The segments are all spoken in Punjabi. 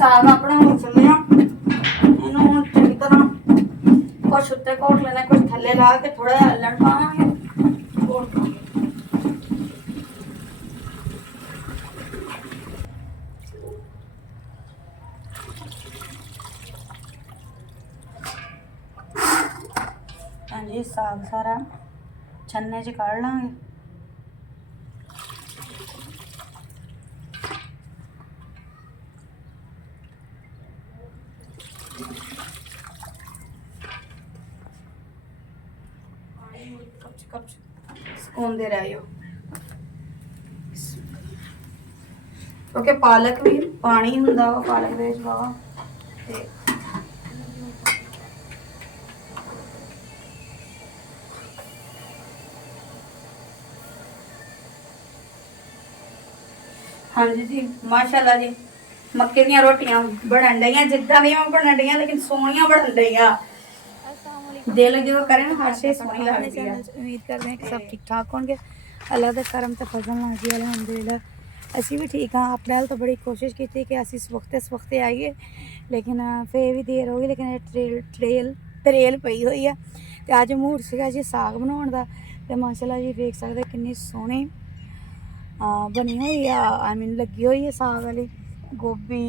ਸਾਗ ਆਪਣਾ ਹੋ ਚੱਲਿਆ। ਇਹਨੂੰ ਹੁਣ ਚੰਗੀ ਤਰ੍ਹਾਂ ਕੁਛ ਉੱਤੇ ਘੋਟ ਲੈਣਾ, ਕੁਛ ਥੱਲੇ ਲਾ ਕੇ ਥੋੜਾ ਜਿਹਾ ਹੱਲਣ ਪਾਵਾਂਗੇ। ਹਾਂਜੀ ਸਾਗ ਸਾਰਾ ਛੰਨੇ 'ਚ ਕੱਢ ਲਾਂਗੇ। ਸੁਕਾਉਂਦੇ ਰਹਿਓ ਕਿਉਂਕਿ ਪਾਲਕ ਵੀ ਪਾਣੀ ਹੁੰਦਾ ਵਾ, ਪਾਲਕ ਦੇ ਵਿੱਚ ਵਾ ਤੇ ਹਾਂਜੀ जी माशाल्लाह जी मक्के दी रोटियां बनन डईयां जिद्दां दी बनन डईयां लेकिन सोहणियां बनन डईयां। दिल जो करे ना हर चीज सोहनी लगदी है। उम्मीद करते हैं कि सब ठीक ठाक होंगे। अल्लाह दे करम ते फजल नाल जी अलहमदुलिल्लाह असी भी ठीक हाँ। अपने हाल तो बड़ी कोशिश की थी कि असी इस वक्त आइए लेकिन फिर भी देर हो गई। लेकिन त्रेल पई हुई है तो अज मूड सीगा जी साग बनाउण दा ते माशाल्लाह जी देख सकदे किन्नी सोहनी बनी हुई है। आई मीन लगी हुई है साग वाली गोभी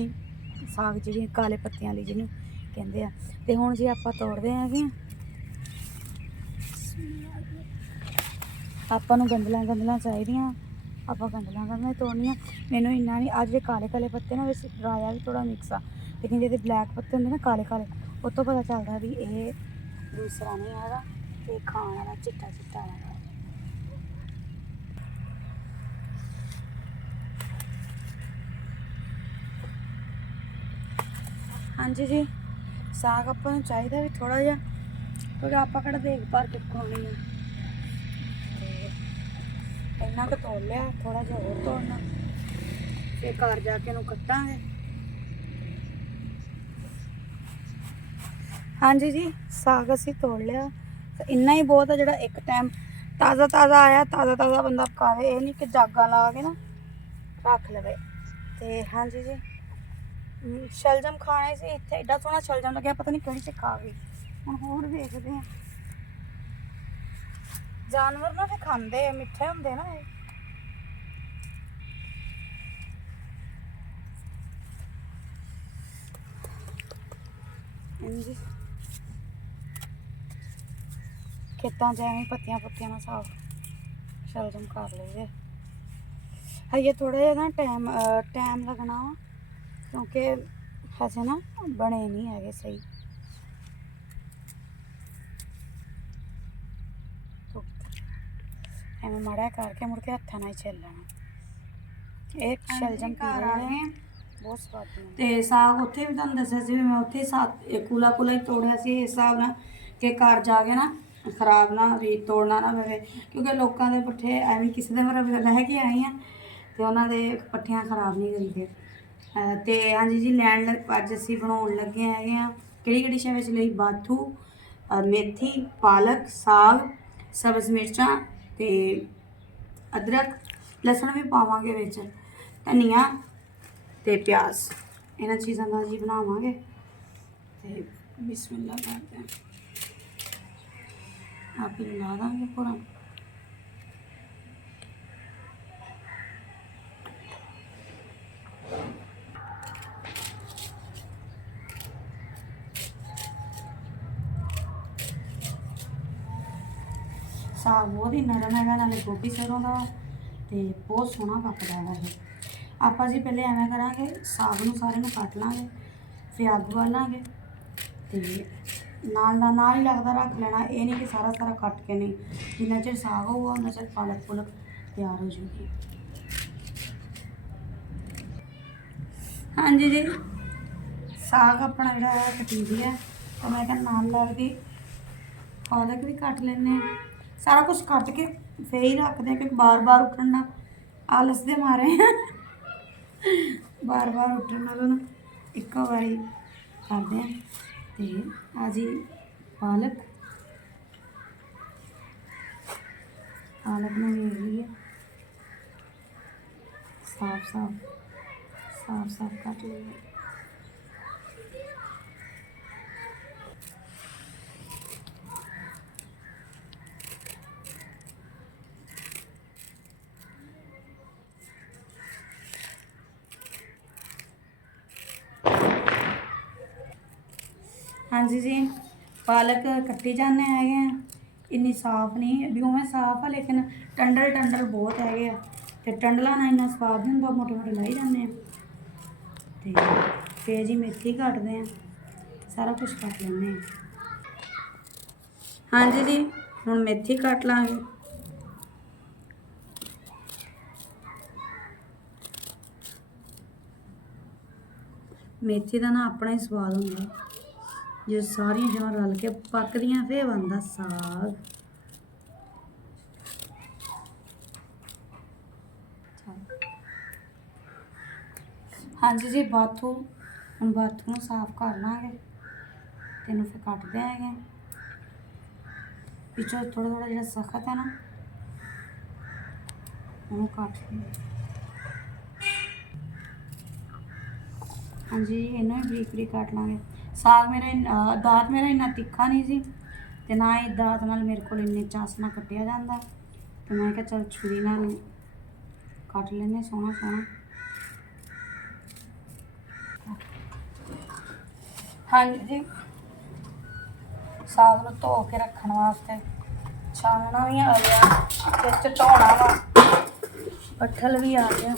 साग जी काले पत्तियां वाली जिन्हों कहते हैं। तो हुण जी आपां तोड़ते हैं आपां नूं गंदलां चाहिए। आपां गंदलां तोड़नियां। मैनूं इन्ना नहीं अज काले काले पत्ते ना राया भी थोड़ा मिक्स आ लेकिन जो ब्लैक पत्ते होंगे ना काले काले उस तो पता चलता भी ये दूसरा नहीं है ये खाने वाला चिट्टा चिट्टा है। हाँ जी जी साग ਆਪਾਂ ਨੂੰ ਚਾਹੀਦਾ ਵੀ ਥੋੜਾ ਜਿਹਾ ਕਿਉਂਕਿ ਆਪਾਂ ਕਿਹੜਾ ਦੇਖਭਾਲ ਕੇ ਖਾਣੀ ਹੈ। ਤੇ ਇੰਨਾ ਕੁ ਤੋੜ ਲਿਆ ਥੋੜਾ ਜਿਹਾ ਹੋਰ ਤੋੜਨਾ ਫਿਰ ਘਰ ਜਾ ਕੇ ਇਹਨੂੰ ਕੱਟਾਂਗੇ। ਹਾਂਜੀ ਜੀ ਸਾਗ ਅਸੀਂ ਤੋੜ ਲਿਆ ਤੇ ਇੰਨਾ ਹੀ ਬਹੁਤ ਆ ਜਿਹੜਾ ਇੱਕ ਟਾਈਮ ਤਾਜ਼ਾ ਆਇਆ ਤਾਜ਼ਾ ਬੰਦਾ ਪਕਾਵੇ ਇਹ ਨਹੀਂ ਕਿ ਜਾਗਾ ਲਾ ਕੇ ਨਾ ਰੱਖ ਲਵੇ। ਤੇ ਹਾਂਜੀ ਜੀ शलजम खाने से इतने एडा सोहना शलजम लगे पता नहीं कड़ी च खा गई। हम होर देखते हैं जानवर ना फिर खाते मिठे होंगे ना जी खेतों च एवं पत्तियां साफ शलजम कर लीजिए। ये थोड़ा जिहा ना टाइम लगना क्योंकि हजे ना बने नहीं है सही। तो एवं माड़ा करके मुड़ के हत्थों ही छिल लेना। एक शलजम बहुत स्वाद ते साग उत्थे भी तुहानूं दस्सिया सी मैं उत्थे कूला ही तोड़िया सी इस हिसाब नाल कि घर जाके ना खराब ना भी तोड़ना ना पवे क्योंकि लोगों के पट्ठे एवं किसी दे पर लैके आई हाँ तो उन्होंने पट्ठियां खराब नहीं करी। तो हाँ जी लैन अज असी बनाउण लगे हैं किहड़ी शै विच लई बाथू मेथी पालक साग सब्ज़ मिर्चां ते अदरक लसन भी पावांगे विच धनिया ते प्याज इन्हां चीज़ों का जी बनावांगे। ते बिस्मिल्लाह करते हैं आप ला देंगे पूरा साग बहुत ही नरम है नाले गोभी सरों का तो बहुत सोहना पकदा है। आप जी पहले एवं करांगे साग नूं सारे नूं कट लांगे फिर अग बालांगे तो नाल ही लगता रख लेना ये नहीं कि सारा कट के नहीं जिन्ना चिर साग होगा उन्ना चिर पालक पुलक तैयार हो जाएगी। हाँ जी साग अपना जो है कटी है तो मैं नाल लगती पालक भी कट लेने सारा कुछ कट के फिर ही रखते हैं क्योंकि बार बार उठना आलस दे मारे बार बार उठने वालों ना एक बारी करते हैं। तो आज ही पालक में ले ली साफ कट लिए ਹਾਂਜੀ ਜੀ, ਪਾਲਕ ਕੱਟੀ ਜਾਂਦੇ ਹੈਗੇ ਆ। ਇੰਨੀ ਸਾਫ਼ ਨਹੀਂ ਵੀ, ਉਵੇਂ ਸਾਫ਼ ਆ ਲੇਕਿਨ ਟੰਡਲ ਟੰਡਲ ਬਹੁਤ ਹੈਗੇ ਆ, ਤੇ ਟੰਡਲਾਂ ਨਾਲ ਇੰਨਾ ਸਵਾਦ ਨਹੀਂ ਹੁੰਦਾ, ਮੋਟੇ ਮੋਟੇ ਲਾਈ ਜਾਂਦੇ ਆ। ਤੇ ਫੇਰ ਜੀ ਮੇਥੀ ਕੱਟਦੇ ਆ, ਸਾਰਾ ਕੁਝ ਕੱਟ ਲੈਂਦੇ ਆ। ਹਾਂਜੀ ਜੀ, ਹੁਣ ਮੇਥੀ ਕੱਟ ਲਾਂਗੇ। ਮੇਥੀ ਦਾ ਨਾ ਆਪਣਾ ਹੀ ਸਵਾਦ ਹੁੰਦਾ, ਜੇ ਸਾਰੀਆਂ ਜਮਾਂ ਰਲ ਕੇ ਪੱਕਦੀਆਂ ਫੇਰ ਬਣਦਾ ਸਾਗ। ਹਾਂਜੀ ਜੀ, ਬਾਥੂ ਹੁਣ ਬਾਥੂ ਨੂੰ ਸਾਫ਼ ਕਰ ਲਾਂਗੇ ਤੇ ਇਹਨੂੰ ਫਿਰ ਕੱਟਦੇ ਹੈਗੇ। ਵਿੱਚੋਂ ਥੋੜਾ ਥੋੜਾ ਜਿਹੜਾ ਸਖਤ ਹੈ ਨਾ ਉਹਨੂੰ ਕੱਟ ਲਈਏ। ਹਾਂਜੀ, ਇਹਨੂੰ ਵੀ ਬਰੀਕ ਬਰੀਕ ਕੱਟ ਲਾਂਗੇ। ਸਾਗ ਮੇਰਾ ਦਾਤ ਮੇਰਾ ਇੰਨਾ ਤਿੱਖਾ ਨਹੀਂ ਸੀ, ਤੇ ਨਾ ਹੀ ਦਾਤ ਨਾਲ ਮੇਰੇ ਕੋਲ ਇੰਨੇ ਚਾਸ ਨਾਲ ਕੱਟਿਆ ਜਾਂਦਾ, ਤੇ ਮੈਂ ਕਿਹਾ ਚਲ ਛੁਰੀ ਨਾਲ ਕੱਟ ਲੈਂਦੇ ਸੋਹਣਾ ਸੋਹਣਾ। ਹਾਂਜੀ ਜੀ, ਸਾਗ ਨੂੰ ਧੋ ਕੇ ਰੱਖਣ ਵਾਸਤੇ ਛਾਨਣਾ ਵੀ ਆ ਗਿਆ, ਤੇ ਝਟਾਉਣਾ ਵਾ ਪੱਠਲ ਵੀ ਆ ਗਿਆ।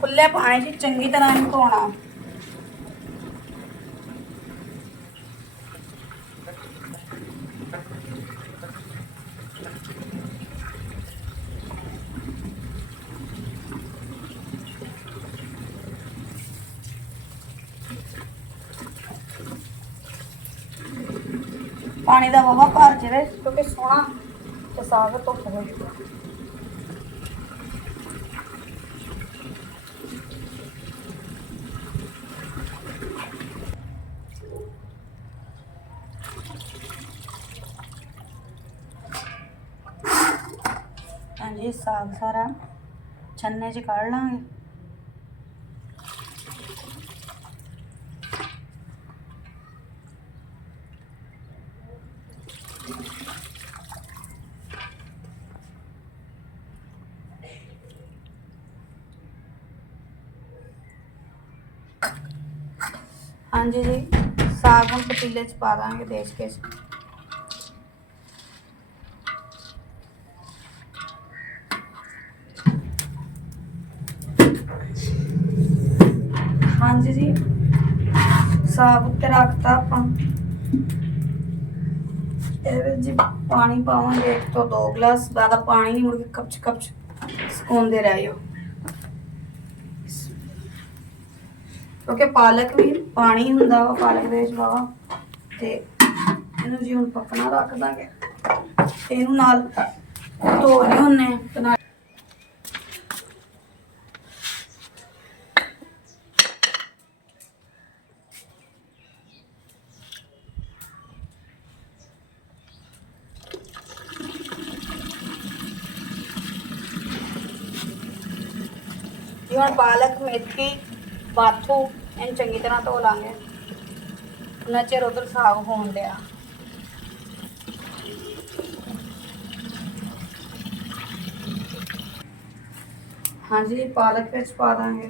ਖੁੱਲੇ ਪਾਣੀ 'ਚ ਚੰਗੀ ਤਰ੍ਹਾਂ ਇਹਨੂੰ ਧੋਣਾ। ਪਾਣੀ ਦਾ ਵਾਵਾ ਭਰ ਜਾਵੇ ਕਿਉਂਕਿ ਸੋਹਣਾ ਤੇ ਸਾਗ ਧੁੱਪ ਹੋ ਜਾਊਗਾ। ਹਾਂਜੀ, ਸਾਗ ਸਾਰਾ ਛੰਨੇ 'ਚ ਕੱਢ ਲਾਂਗੇ। ਹਾਂਜੀ ਜੀ, ਸਾਗ हम पतीले च पा देंगे देख के। हाँ जी साग उत्ते रखता अपन जी पानी पावांगे 1 ਤੋਂ 2 गिलास, ज़्यादा पानी नहीं, मुड़ के कपच कपच सुकाते रहियो क्योंकि पालक भी पानी हुंदा वा, पालक दे विच वावा ते इहनूं जी हुण पकना रख दांगे। इहनूं नाल धोने हुन्ने ते नाल ਹੁਣ पालक मेथी बाथू इन चंगी तरह धो लांगे। उन्ना चिर उधर साग होन लिया। हाँ जी, पालक विच पा देंगे।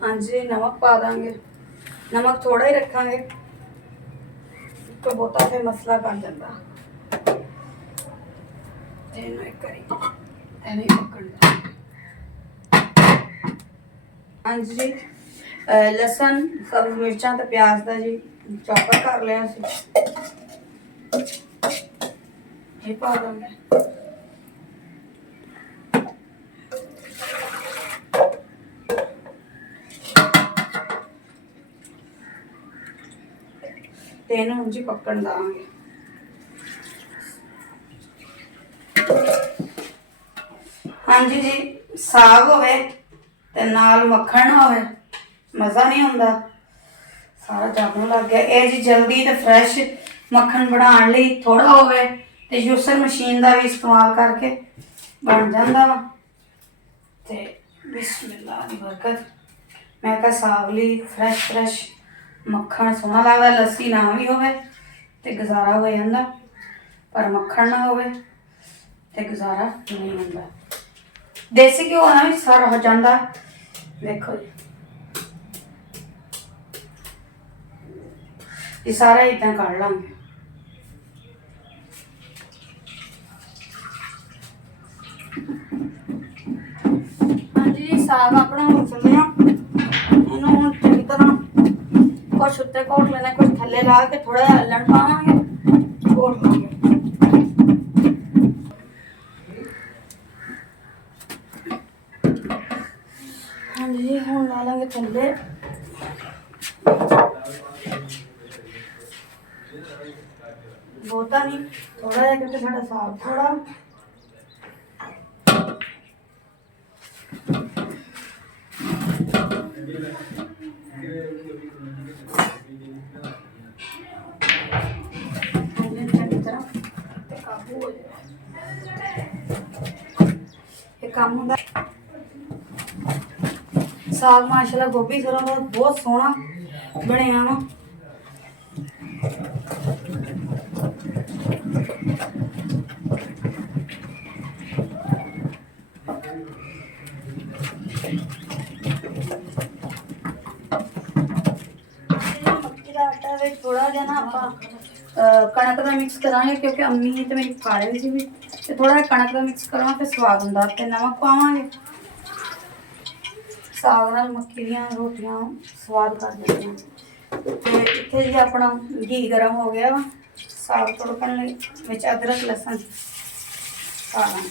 हाँ जी, नमक पा देंगे। नमक थोड़ा ही रखांगे, तो बहुता फिर मसला बन जाता। हाँ जी, ਲਸਣ, ਸਬਜ਼ ਮਿਰਚਾਂ ਤੇ ਪਿਆਜ਼ ਦਾ ਜੀ ਚੌਪਰ ਕਰ ਲਿਆ ਸੀ। ਇਹ ਪਾ ਦਾਂਗੇ। ਤੇ ਇਹਨੂੰ ਹੁਣ ਜੀ ਪੱਕਣ ਦਾਂਗੇ। ਹਾਂਜੀ ਜੀ, ਸਾਗ ਹੋਵੇ ਤੇ ਨਾਲ ਮੱਖਣ ਨਾ ਹੋਵੇ ਮਜ਼ਾ ਨਹੀਂ ਹੁੰਦਾ। ਸਾਰਾ ਜਾਗਣ ਲੱਗ ਗਿਆ। ਇਹ ਜੀ ਜਲਦੀ ਤੇ ਫਰੈਸ਼ ਮੱਖਣ ਬਣਾਉਣ ਲਈ ਥੋੜਾ ਹੋਵੇ ਤੇ ਜੂਸਰ ਮਸ਼ੀਨ ਦਾ ਵੀ ਇਸਤੇਮਾਲ ਕਰਕੇ ਬਣ ਜਾਂਦਾ ਵਾ। ਤੇ ਬਿਸਮਿਲ੍ਲਾ ਦੀ ਬਰਕਤ। ਮੈਂ ਕਿਹਾ ਸਾਗ ਲਈ ਫਰੈਸ਼ ਮੱਖਣ ਸੋਹਣਾ ਲੱਗਦਾ। ਲੱਸੀ ਨਾ ਵੀ ਹੋਵੇ ਤੇ ਗੁਜ਼ਾਰਾ ਹੋ ਜਾਂਦਾ, ਪਰ ਮੱਖਣ ਨਾ ਹੋਵੇ ਤੇ ਗੁਜ਼ਾਰਾ ਨਹੀਂ ਹੁੰਦਾ। ਦੇਸੀ ਘਿਓ ਨਾਲ ਵੀ ਸਾਰਾ ਹੋ ਜਾਂਦਾ। ਦੇਖੋ ਜੀ, ਇਹ ਸਾਰਾ ਇਦਾਂ ਕੱਢ ਲਾਂਗੇ। ਹਾਂਜੀ, ਸਾਗ ਆਪਣਾ ਹੋ ਚੱਲਿਆ। ਇਹਨੂੰ ਹੁਣ ਚੰਗੀ ਤਰ੍ਹਾਂ ਕੁਛ ਉੱਤੇ ਘੋਟ ਲੈਣਾ, ਕੁਛ ਥੱਲੇ ਲਾ ਕੇ ਥੋੜਾ ਜਿਹਾ ਹੱਲਣ ਪਾਵਾਂਗੇ, ਘੋਟ ਲਾਂਗੇ। ਹਾਂਜੀ, ਹੁਣ ਲਾ ਲਾਂਗੇ ਥੱਲੇ। ਬਹੁਤਾ ਨਹੀਂ, ਥੋੜਾ ਜਿਹਾ, ਕਿਉਂਕਿ ਸਾਡਾ ਸਾਗ ਥੋੜਾ। ਕੰਮ ਹੁੰਦਾ। ਸਾਗ ਮਾਸ਼ਾਅੱਲਾ ਗੋਭੀ ਸਰੋਂ ਦਾ ਬਹੁਤ ਸੋਹਣਾ ਬਣਿਆ ਵਾ। ਮੱਕੀ ਦਾ ਆਟਾ ਵਿੱਚ ਥੋੜਾ ਜਿਹਾ ਨਾ ਆਪਾਂ ਕਣਕ ਦਾ ਮਿਕਸ ਕਰਾਂਗੇ, ਕਿਉਂਕਿ ਅੰਮੀ ਤੇ ਮੈਂ ਖਾ ਰਹੀ ਸੀ ਵੀ, ਤੇ ਥੋੜਾ ਜਿਹਾ ਕਣਕ ਦਾ ਮਿਕਸ ਕਰਾਂਗੇ ਤੇ ਸਵਾਦ ਹੁੰਦਾ। ਤੇ ਨਮਕ ਪਾਵਾਂਗੇ। ਸਾਗ ਨਾਲ ਮੱਕੀ ਦੀਆਂ ਰੋਟੀਆਂ ਸਵਾਦ ਕਰ ਦਿੰਦੀਆਂ। ਤੇ ਇੱਥੇ ਜੀ ਆਪਣਾ ਘੀ ਗਰਮ ਹੋ ਗਿਆ ਵਾ ਸਾਗ ਤੜਕਣ ਲਈ। ਵਿੱਚ ਅਦਰਕ ਲਸਣ ਪਾ ਦਾਂਗੇ।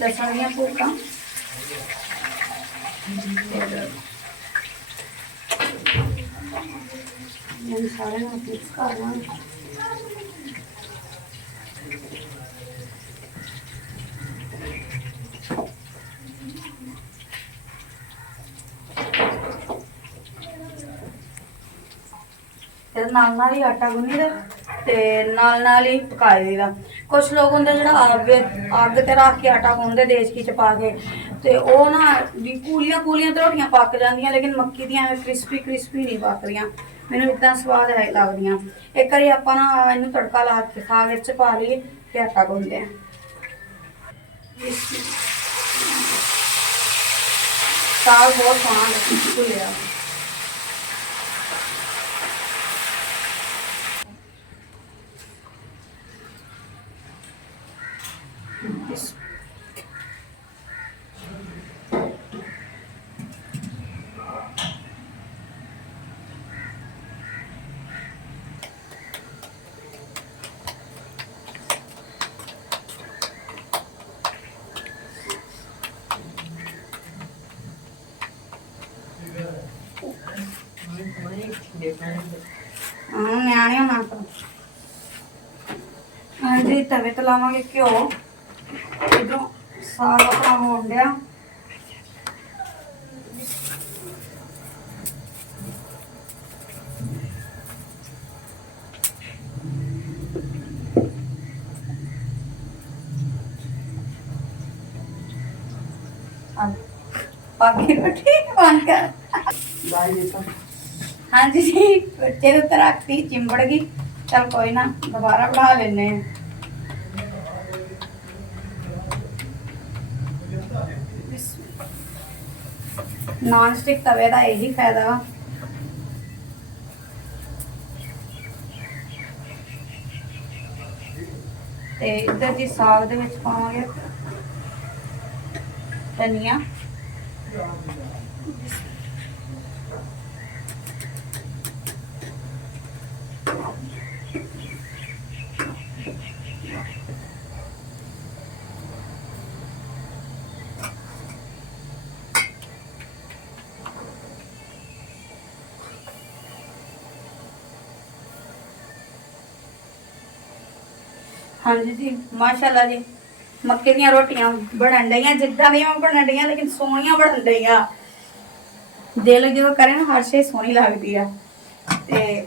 ਲਸਣ ਦੀਆਂ ਭੁੱਕਾਂ ਇਹ ਸਾਰੇ ਨੂੰ ਮਿਕਸ ਕਰ ਲਾਂਗੇ। ਤੇ ਨਾਲ ਹੀ ਆਟਾ ਗੁੰਨੀ ਦਾ ਤੇ ਨਾਲ ਹੀ ਪਕਾ ਦੇਈਦਾ। ਕੁਛ ਲੋਕ ਹੁੰਦੇ ਜਿਹੜਾ ਅੱਗ ਤੇ ਰੱਖ ਕੇ ਆਟਾ ਗੁੰਨਦੇ ਦੇਸਕੀ ਚ ਪਾ ਕੇ, ਤੇ ਉਹ ਨਾ ਵੀ ਕੂਲੀਆਂ ਤੇ ਰੋਟੀਆਂ ਪੱਕ ਜਾਂਦੀਆਂ, ਲੇਕਿਨ ਮੱਕੀ ਦੀਆਂ ਕ੍ਰਿਸਪੀ ਨਹੀਂ ਪੱਕਦੀਆਂ। ਮੈਨੂੰ ਇਦਾਂ ਸਵਾਦ ਹੈ ਲੱਗਦੀਆਂ। ਇੱਕ ਵਾਰੀ ਆਪਾਂ ਨਾ ਇਹਨੂੰ ਤੜਕਾ ਲਾ ਕੇ ਸਾਗ ਵਿੱਚ ਪਾ ਲਈਏ ਤੇ ਆਟਾ ਗੁੰਨਦੇ ਆ। ਸਾਗ ਬਹੁਤ ਸੋਹਣਾ ਭੁੱਲਿਆ। ਨਿਆਣੇ ਹੋਣਾ ਤਾਂ ਹਾਂਜੀ, ਤਵੇ ਤੇ ਲਾਵਾਂਗੇ ਘਿਓ। ਇਧਰੋਂ ਸਾਗ ਆਪਣਾ ਹੋਣ ਡਿਆ। बाकी रोटी बन कर हाँ जी जी बच्चे तो रखती चिंबड़ गई। चल कोई ना दोबारा बना लेने। नॉन स्टिक तवे का यही फायदा वा। ते इधर जी साग दे विच पावांगे धनिया ਹਾਂਜੀ ਜੀ, ਮਾਸ਼ਾਅੱਲਾ ਜੀ, ਮੱਕੇ ਦੀਆਂ ਰੋਟੀਆਂ ਬਣਨ ਡਈਆਂ ਜਿੱਦਾਂ ਦੀਆਂ ਬਣਨ ਡਈਆਂ, ਲੇਕਿਨ ਸੋਹਣੀਆਂ ਬਣਨ ਡਈਆਂ। ਦਿਲ ਜਦੋਂ ਕਰੇ ਨਾ ਹਰ ਸ਼ੇ ਸੋਹਣੀ ਲੱਗਦੀ ਆ। ਤੇ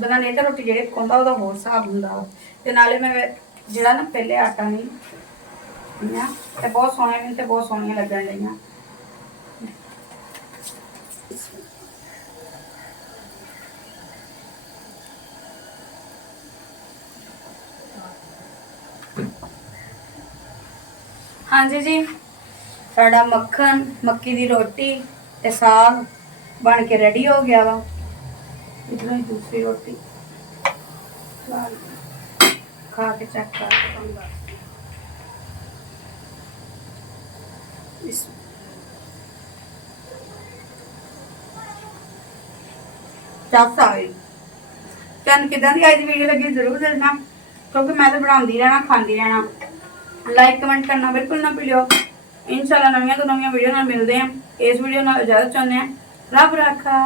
ਬਗਾਨੇ ਤੇ ਰੋਟੀ ਜਿਹੜੇ ਪਕਾਉਂਦਾ ਉਹਦਾ ਹੋਰ ਹਿਸਾਬ ਹੁੰਦਾ ਵਾ। ਤੇ ਨਾਲੇ ਮੈਂ ਜਿਹੜਾ ਨਾ ਪਹਿਲੇ ਆਟਾ ਨਹੀਂ ਨਾ ਤੇ ਬਹੁਤ ਸੋਹਣੇ, ਮੈਨੂੰ ਤੇ ਬਹੁਤ ਸੋਹਣੀਆਂ ਲੱਗਣ ਡਈਆਂ। ਹਾਂਜੀ ਜੀ, ਸਾਡਾ ਮੱਖਣ, ਮੱਕੀ ਦੀ ਰੋਟੀ ਤੇ ਸਾਗ ਬਣ ਕੇ ਰੈਡੀ ਹੋ ਗਿਆ ਵਾ। ਇਧਰੋਂ ਹੀ ਦੂਸਰੀ ਰੋਟੀ ਖਾ ਕੇ ਚੈੱਕ ਕਰ ਲਵਾਂਗਾ। ਚੱਸ ਆ ਗਈ। ਤੁਹਾਨੂੰ ਕਿਦਾਂ ਦੀ ਅੱਜ ਦੀ ਵੀਡੀਓ ਲੱਗੀ ਜ਼ਰੂਰ ਦੱਸਣਾ, ਕਿਉਂਕਿ ਮੈਂ ਤਾਂ ਬਣਾਉਂਦੀ ਰਹਿਣਾ, ਖਾਂਦੀ ਰਹਿਣਾ। ਲਾਈਕ ਕਮੈਂਟ ਕਰਨਾ ਬਿਲਕੁਲ ਨਾ ਭੁੱਲਿਓ। ਇਨਸ਼ਾਅੱਲਾ ਨਵੀਆਂ ਤੋਂ ਨਵੀਆਂ ਵੀਡੀਓ ਨਾਲ ਮਿਲਦੇ ਹਾਂ। ਇਸ ਵੀਡੀਓ ਨਾਲ ਇਜਾਜ਼ਤ ਚਾਹੁੰਦੇ ਹਾਂ। ਰੱਬ ਰਾਖਾ।